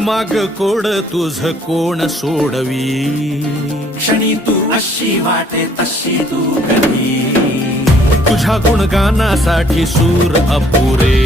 माग कोड तुझ कोण सोडवी, क्षणी तू अशी वाटे तशी तू कधी. तुझ्या गुणगानासाठी सूर अपुरे,